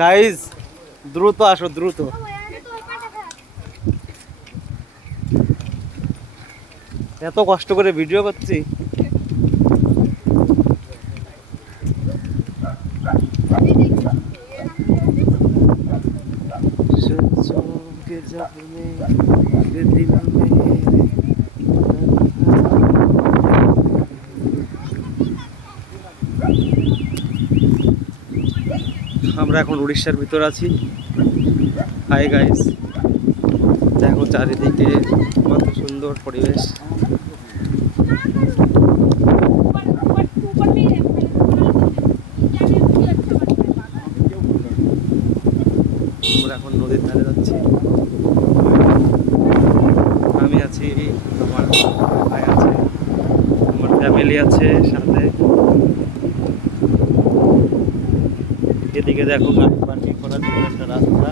Guys দ্রুত আসো, দ্রুত। এত কষ্ট করে ভিডিও করছি। আমরা এখন উড়িষ্যার ভিতর আছি। হাই গাইস, দেখো চারিদিকে কত সুন্দর পরিবেশ। আমরা এখন নদীর ধারে যাচ্ছি। আমি আছি, আমার ভাই আছে, আমার ফ্যামিলি আছে সাথে। এদিকে দেখো গাড়ি পার্কিং করার জন্য একটা রাস্তা,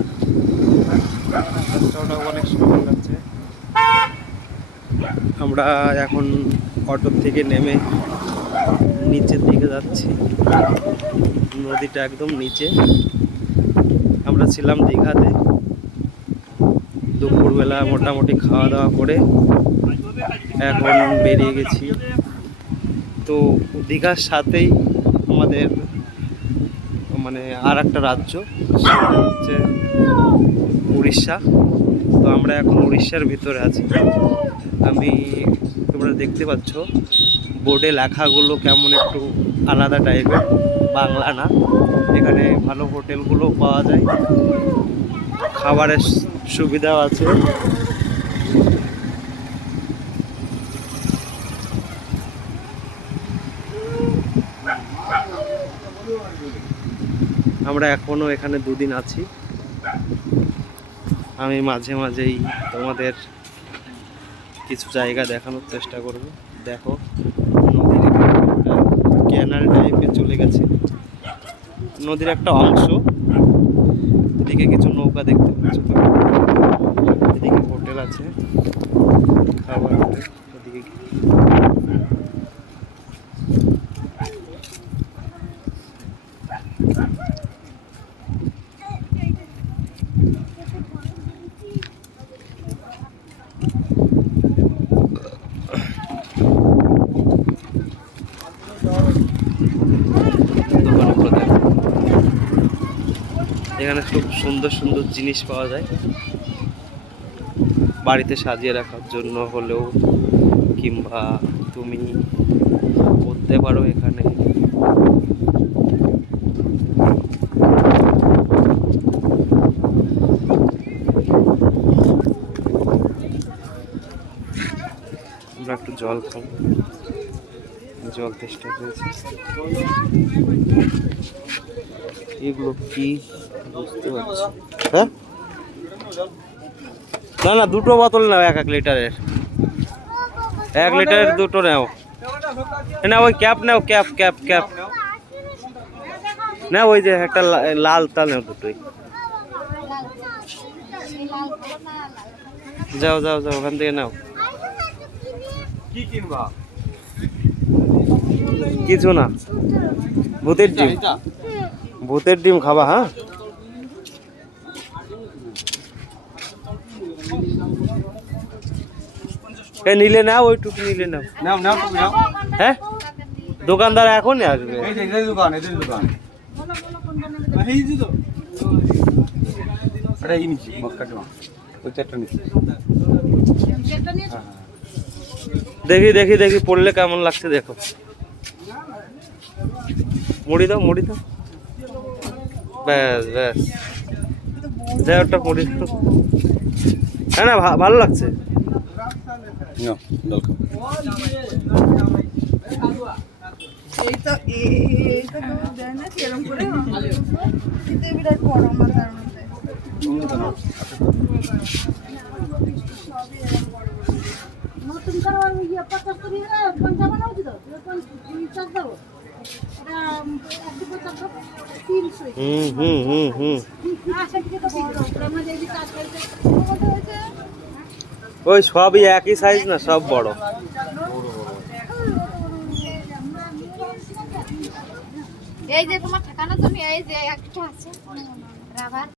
রাস্তাটাও অনেক সুন্দর লাগছে। আমরা এখন অটো থেকে নেমে নিচের দিকে যাচ্ছি, নদীটা একদম নিচে। আমরা ছিলাম দীঘাতে, দুপুরবেলা মোটামুটি খাওয়া দাওয়া করে এখন বেরিয়ে গেছি। তো দীঘার সাথেই আমাদের মানে আর একটা রাজ্য, সেটা হচ্ছে উড়িষ্যা। তো আমরা এখন উড়িষ্যার ভিতরে আছি। আমি তোমরা দেখতে পাচ্ছ বোর্ডে লেখাগুলো কেমন একটু আলাদা টাইপের, বাংলা না। এখানে ভালো হোটেলগুলো পাওয়া যায়, খাবারের সুবিধাও আছে। আমরা এখনো এখানে দুদিন আছি। আমি মাঝে মাঝেই তোমাদের কিছু জায়গা দেখানোর চেষ্টা করব। দেখো নদীর একটা ক্যানাল টাইপের চলে গেছে, নদীর একটা অংশ। এদিকে কিছু নৌকা দেখতে পাচ্ছ তো, এদিকে হোটেল আছে, খাবার হোটেল। এদিকে এখানে খুব সুন্দর সুন্দর জিনিস পাওয়া যায়, বাড়িতে সাজিয়ে রাখার জন্য হলেও, কিংবা তুমি করতে পারো এখানে। আমরা একটু জল খাবো, জল চেষ্টা করেছি। এগুলো কি বুঝতে পারছি। হ্যাঁ, না না, দুটো বোতল নাও, 1 লিটারের, 1 লিটারের দুটো নাও। না ওই ক্যাপ নাও, ক্যাপ ক্যাপ ক্যাপ না, ওই যে একটা লাল তা নাও, দুটোই। যাও যাও যাও, ওখান থেকে নাও। কি কিনবা? কিছু না, ভূতের ডিম, ভূতের ডিম খাবা? হ্যাঁ, নিলে নাও, ওইটুকু নিলে নাও। নাও নাও তুমি নাও। হ্যাঁ, দোকানদার এখনই আসবে। এই যে দোকান, এই দোকান। এই যে তো আরে এই নিচে মক্কাটা, ওই চারটা নিচে। দেখি দেখি দেখি পড়লে কেমন লাগছে দেখো। মুড়ি দাও, মুড়ি দাও, ব্যাস ব্যাস, যাই ওটা মুড়ি দাও। হ্যাঁ না, ভালো লাগছে। ওই সবই একই সাইজ না, সব বড়। এই যে তোমার ঠেকানোর জন্য এই যে একটা আছে রাবার